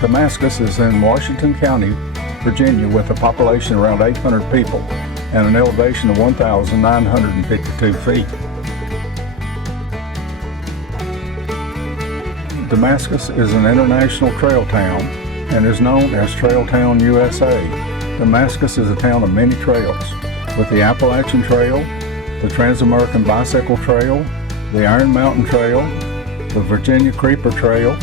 Damascus is in Washington County, Virginia, with a population around 800 people and an elevation of 1,952 feet. Damascus is an international trail town and is known as Trail Town, USA. Damascus is a town of many trails, with the Appalachian Trail, the Trans-American Bicycle Trail, the Iron Mountain Trail, the Virginia Creeper Trail,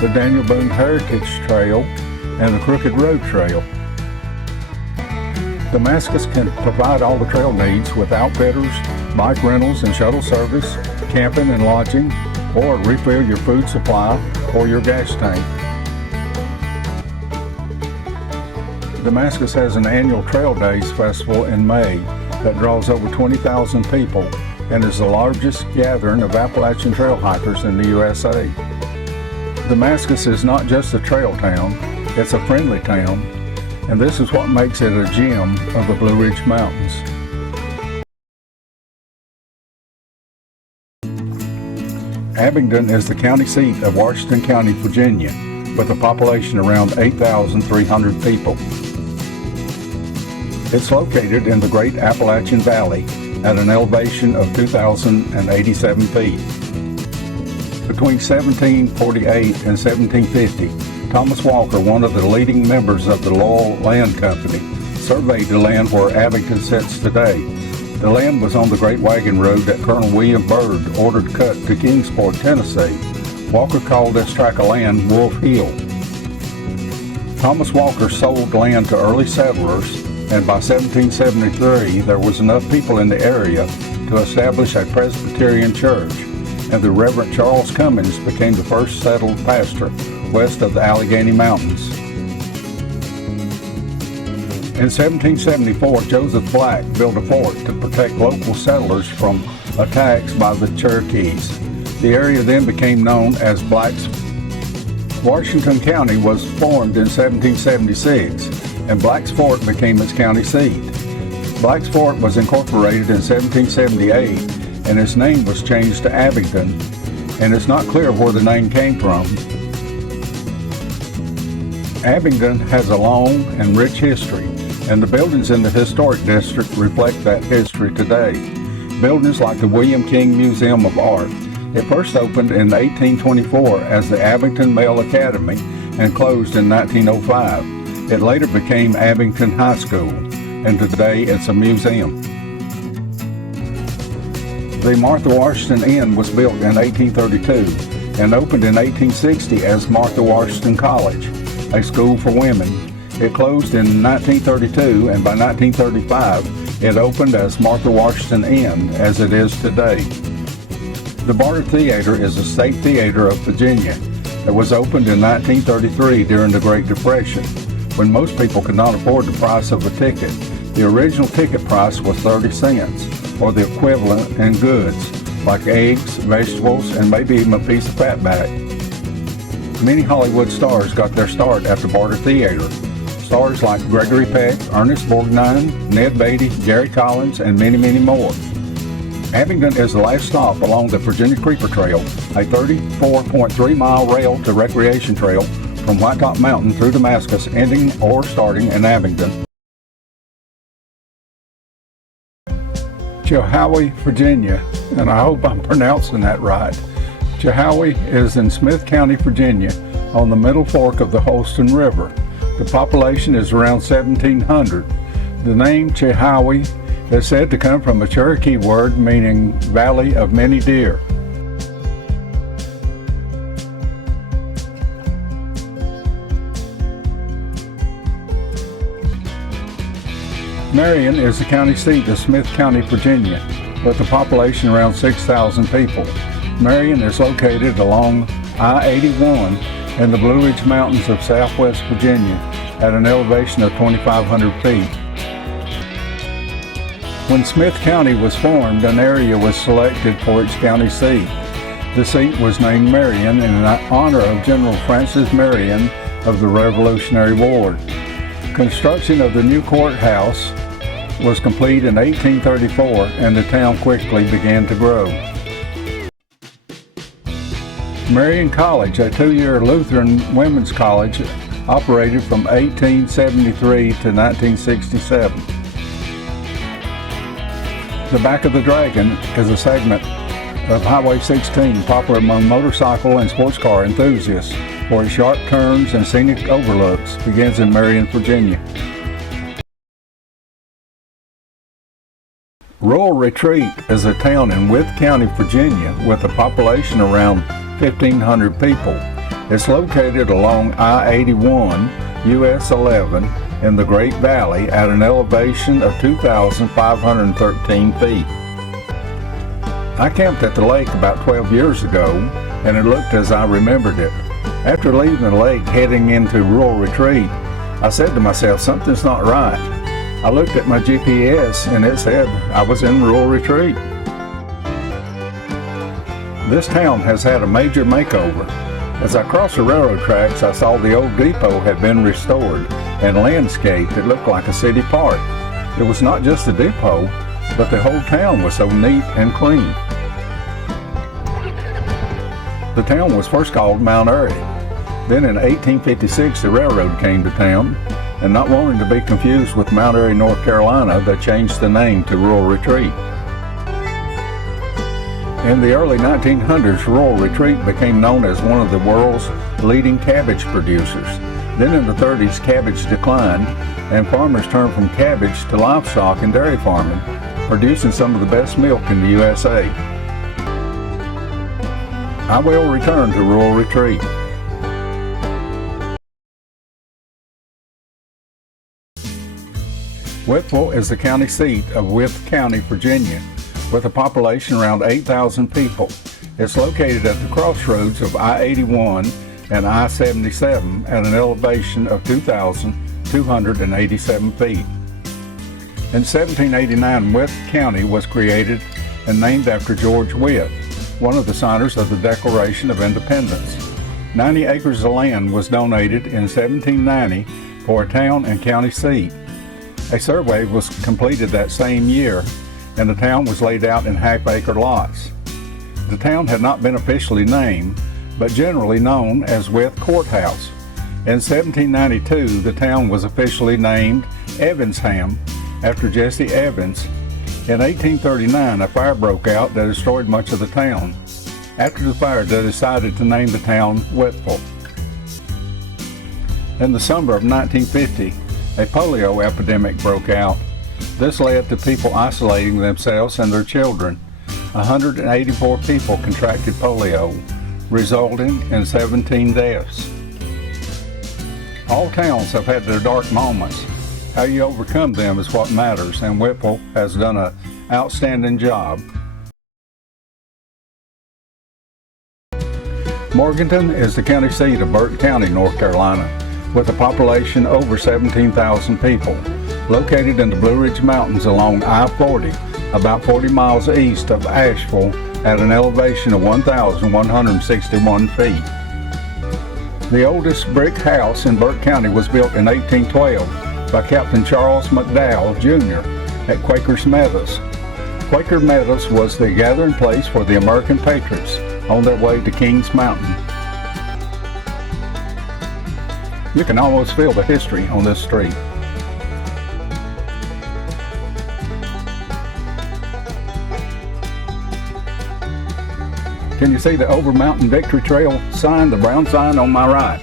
the Daniel Boone Heritage Trail, and the Crooked Road Trail. Damascus can provide all the trail needs with outfitters, bike rentals and shuttle service, camping and lodging, or refill your food supply or your gas tank. Damascus has an annual Trail Days festival in May that draws over 20,000 people and is the largest gathering of Appalachian trail hikers in the USA. Damascus is not just a trail town, it's a friendly town, and this is what makes it a gem of the Blue Ridge Mountains. Abingdon is the county seat of Washington County, Virginia, with a population around 8,300 people. It's located in the Great Appalachian Valley at an elevation of 2,087 feet. Between 1748 and 1750, Thomas Walker, one of the leading members of the Loyal Land Company, surveyed the land where Abingdon sits today. The land was on the Great Wagon Road that Colonel William Byrd ordered cut to Kingsport, Tennessee. Walker called this tract of land Wolf Hill. Thomas Walker sold land to early settlers, and by 1773 there was enough people in the area to establish a Presbyterian church, and the Reverend Charles Cummins became the first settled pastor west of the Allegheny Mountains. In 1774, Joseph Black built a fort to protect local settlers from attacks by the Cherokees. The area then became known as Black's. Washington County was formed in 1776, and Black's Fort became its county seat. Black's Fort was incorporated in 1778, and its name was changed to Abingdon, and it's not clear where the name came from. Abingdon has a long and rich history, and the buildings in the historic district reflect that history today. Buildings like the William King Museum of Art. It first opened in 1824 as the Abingdon Male Academy and closed in 1905. It later became Abingdon High School, and today it's a museum. The Martha Washington Inn was built in 1832 and opened in 1860 as Martha Washington College, a school for women. It closed in 1932, and by 1935 it opened as Martha Washington Inn, as it is today. The Barter Theater is a state theater of Virginia. It was opened in 1933 during the Great Depression, when most people could not afford the price of a ticket. The original ticket price was 30 cents, or the equivalent in goods, like eggs, vegetables, and maybe even a piece of fatback. Many Hollywood stars got their start at the Barter Theater. Stars like Gregory Peck, Ernest Borgnine, Ned Beatty, Gary Collins, and many, many more. Abingdon is the last stop along the Virginia Creeper Trail, a 34.3-mile rail to recreation trail from White Top Mountain through Damascus, ending or starting in Abingdon. Chilhowie, Virginia, and I hope I'm pronouncing that right. Chilhowie is in Smith County, Virginia, on the Middle Fork of the Holston River. The population is around 1,700. The name Chilhowie is said to come from a Cherokee word meaning Valley of Many Deer. Marion is the county seat of Smith County, Virginia, with a population around 6,000 people. Marion is located along I-81 in the Blue Ridge Mountains of southwest Virginia at an elevation of 2,500 feet. When Smith County was formed, an area was selected for its county seat. The seat was named Marion in honor of General Francis Marion of the Revolutionary War. Construction of the new courthouse was complete in 1834, and the town quickly began to grow. Marion College, a two-year Lutheran women's college, operated from 1873 to 1967. The Back of the Dragon is a segment of Highway 16 popular among motorcycle and sports car enthusiasts for its sharp turns and scenic overlooks. Begins in Marion, Virginia. Rural Retreat is a town in Wythe County, Virginia, with a population around 1,500 people. It's located along I-81, US 11, in the Great Valley at an elevation of 2,513 feet. I camped at the lake about 12 years ago, and it looked as I remembered it. After leaving the lake heading into Rural Retreat, I said to myself, something's not right. I looked at my GPS and it said I was in Rural Retreat. This town has had a major makeover. As I crossed the railroad tracks, I saw the old depot had been restored and landscaped. It looked like a city park. It was not just the depot, but the whole town was so neat and clean. The town was first called Mount Airy. Then in 1856 the railroad came to town, and not wanting to be confused with Mount Airy, North Carolina, they changed the name to Rural Retreat. In the early 1900s, Rural Retreat became known as one of the world's leading cabbage producers. Then in the 30s, cabbage declined, and farmers turned from cabbage to livestock and dairy farming, producing some of the best milk in the USA. I will return to Rural Retreat. Wytheville is the county seat of Wythe County, Virginia, with a population around 8,000 people. It's located at the crossroads of I-81 and I-77 at an elevation of 2,287 feet. In 1789, Wythe County was created and named after George Wythe, one of the signers of the Declaration of Independence. 90 acres of land was donated in 1790 for a town and county seat. A survey was completed that same year, and the town was laid out in half-acre lots. The town had not been officially named, but generally known as Wythe Courthouse. In 1792, the town was officially named Evansham, after Jesse Evans. In 1839, a fire broke out that destroyed much of the town. After the fire, they decided to name the town Wytheville. In the summer of 1950, a polio epidemic broke out. This led to people isolating themselves and their children. 184 people contracted polio, resulting in 17 deaths. All towns have had their dark moments. How you overcome them is what matters, and Whipple has done an outstanding job. Morganton is the county seat of Burke County, North Carolina, with a population over 17,000 people, located in the Blue Ridge Mountains along I-40, about 40 miles east of Asheville at an elevation of 1,161 feet. The oldest brick house in Burke County was built in 1812 by Captain Charles McDowell, Jr. at Quaker's Meadows. Quaker Meadows was the gathering place for the American patriots on their way to Kings Mountain. You can almost feel the history on this street. Can you see the Over Mountain Victory Trail sign, the brown sign on my right?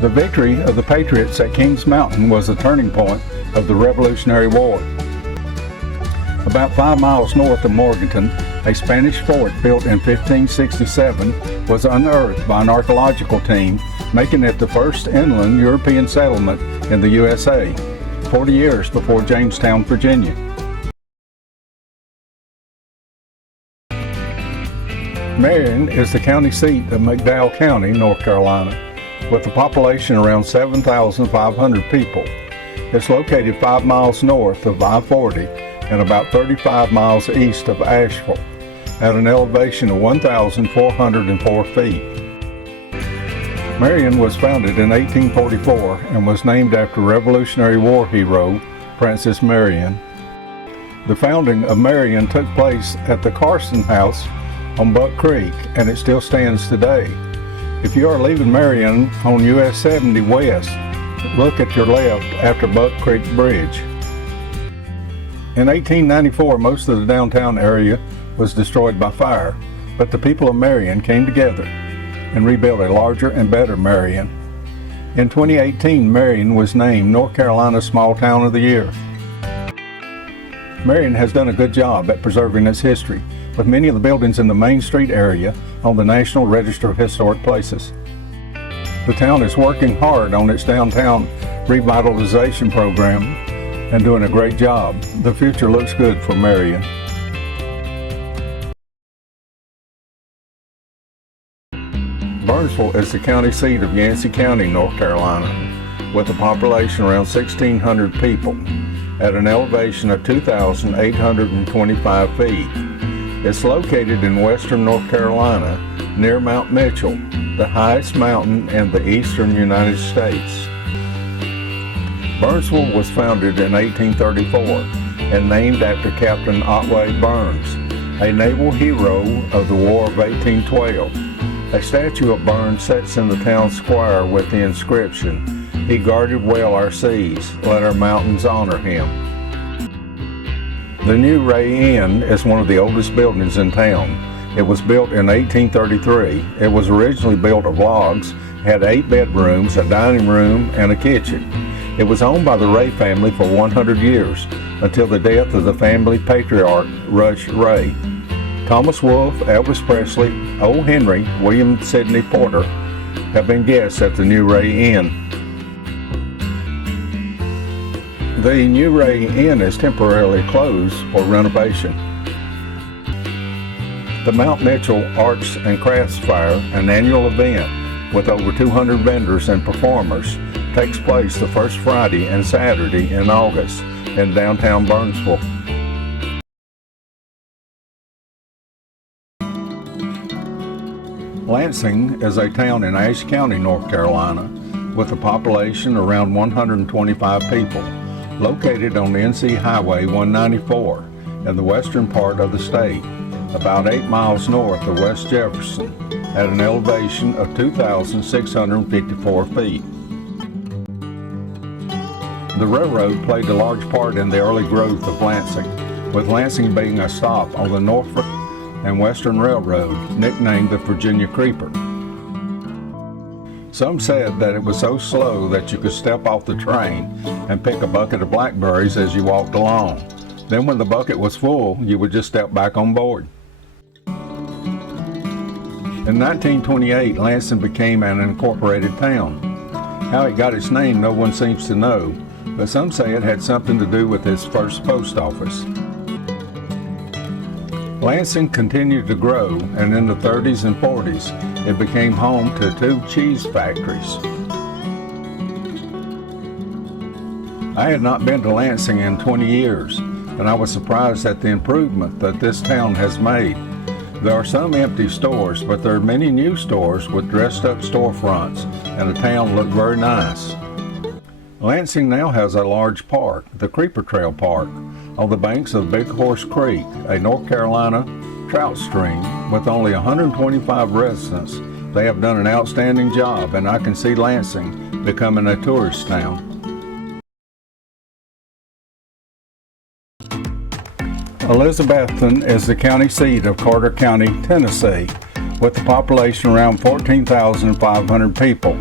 The victory of the Patriots at Kings Mountain was the turning point of the Revolutionary War. About 5 miles north of Morganton, a Spanish fort built in 1567 was unearthed by an archaeological team, making it the first inland European settlement in the USA, 40 years before Jamestown, Virginia. Marion is the county seat of McDowell County, North Carolina, with a population around 7,500 people. It's located 5 miles north of I-40 and about 35 miles east of Asheville at an elevation of 1,404 feet. Marion was founded in 1844 and was named after Revolutionary War hero Francis Marion. The founding of Marion took place at the Carson House on Buck Creek, and it still stands today. If you are leaving Marion on US 70 West, look at your left after Buck Creek Bridge. In 1894, most of the downtown area was destroyed by fire, but the people of Marion came together and rebuilt a larger and better Marion. In 2018, Marion was named North Carolina Small Town of the Year. Marion has done a good job at preserving its history, with many of the buildings in the Main Street area on the National Register of Historic Places. The town is working hard on its downtown revitalization program and doing a great job. The future looks good for Marion. Burnsville is the county seat of Yancey County, North Carolina, with a population around 1,600 people at an elevation of 2,825 feet. It's located in western North Carolina near Mount Mitchell, the highest mountain in the eastern United States. Burnsville was founded in 1834 and named after Captain Otway Burns, a naval hero of the War of 1812. A statue of Burns sits in the town square with the inscription, "He guarded well our seas, let our mountains honor him." The New Ray Inn is one of the oldest buildings in town. It was built in 1833. It was originally built of logs, had 8 bedrooms, a dining room, and a kitchen. It was owned by the Ray family for 100 years, until the death of the family patriarch, Rush Ray. Thomas Wolfe, Elvis Presley, O. Henry, William Sidney Porter have been guests at the New Ray Inn. The New Ray Inn is temporarily closed for renovation. The Mount Mitchell Arts and Crafts Fair, an annual event with over 200 vendors and performers, takes place the first Friday and Saturday in August in downtown Burnsville. Lansing is a town in Ashe County, North Carolina, with a population around 125 people, located on NC Highway 194 in the western part of the state, about 8 miles north of West Jefferson, at an elevation of 2,654 feet. The railroad played a large part in the early growth of Lansing, with Lansing being a stop on the Norfolk and Western Railroad, nicknamed the Virginia Creeper. Some said that it was so slow that you could step off the train and pick a bucket of blackberries as you walked along. Then when the bucket was full, you would just step back on board. In 1928, Lansing became an incorporated town. How it got its name, no one seems to know, but some say it had something to do with its first post office. Lansing continued to grow, and in the 30s and 40s, it became home to 2 cheese factories. I had not been to Lansing in 20 years, and I was surprised at the improvement that this town has made. There are some empty stores, but there are many new stores with dressed-up storefronts, and the town looked very nice. Lansing now has a large park, the Creeper Trail Park, on the banks of Big Horse Creek, a North Carolina trout stream. With only 125 residents, they have done an outstanding job, and I can see Lansing becoming a tourist town. Elizabethton is the county seat of Carter County, Tennessee, with a population around 14,500 people.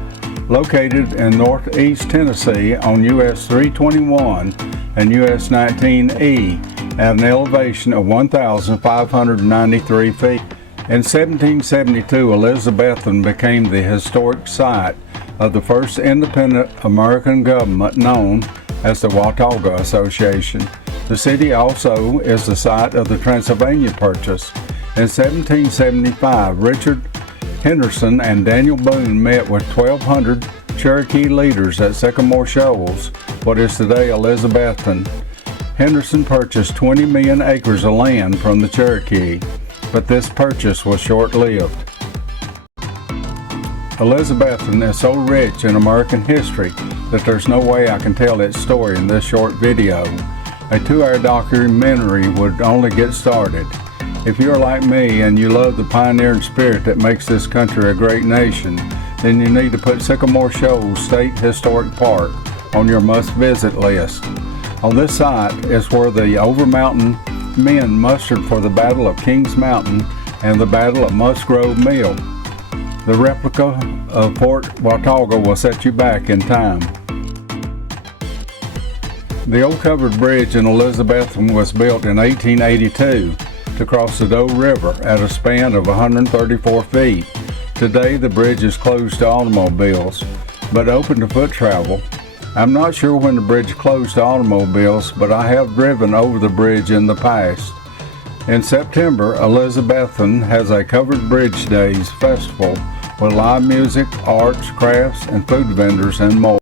Located in northeast Tennessee on US 321 and US 19E at an elevation of 1,593 feet. In 1772, Elizabethton became the historic site of the first independent American government known as the Watauga Association. The city also is the site of the Transylvania Purchase. In 1775, Richard Henderson and Daniel Boone met with 1,200 Cherokee leaders at Sycamore Shoals, what is today Elizabethton. Henderson purchased 20 million acres of land from the Cherokee, but this purchase was short-lived. Elizabethton is so rich in American history that there's no way I can tell its story in this short video. A 2-hour documentary would only get started. If you're like me and you love the pioneering spirit that makes this country a great nation, then you need to put Sycamore Shoals State Historic Park on your must-visit list. On this site is where the Overmountain men mustered for the Battle of Kings Mountain and the Battle of Musgrove Mill. The replica of Fort Watauga will set you back in time. The old covered bridge in Elizabethton was built in 1882 to cross the Doe River at a span of 134 feet. Today the bridge is closed to automobiles, but open to foot travel. I'm not sure when the bridge closed to automobiles, but I have driven over the bridge in the past. In September, Elizabethton has a Covered Bridge Days festival with live music, arts, crafts, and food vendors and more.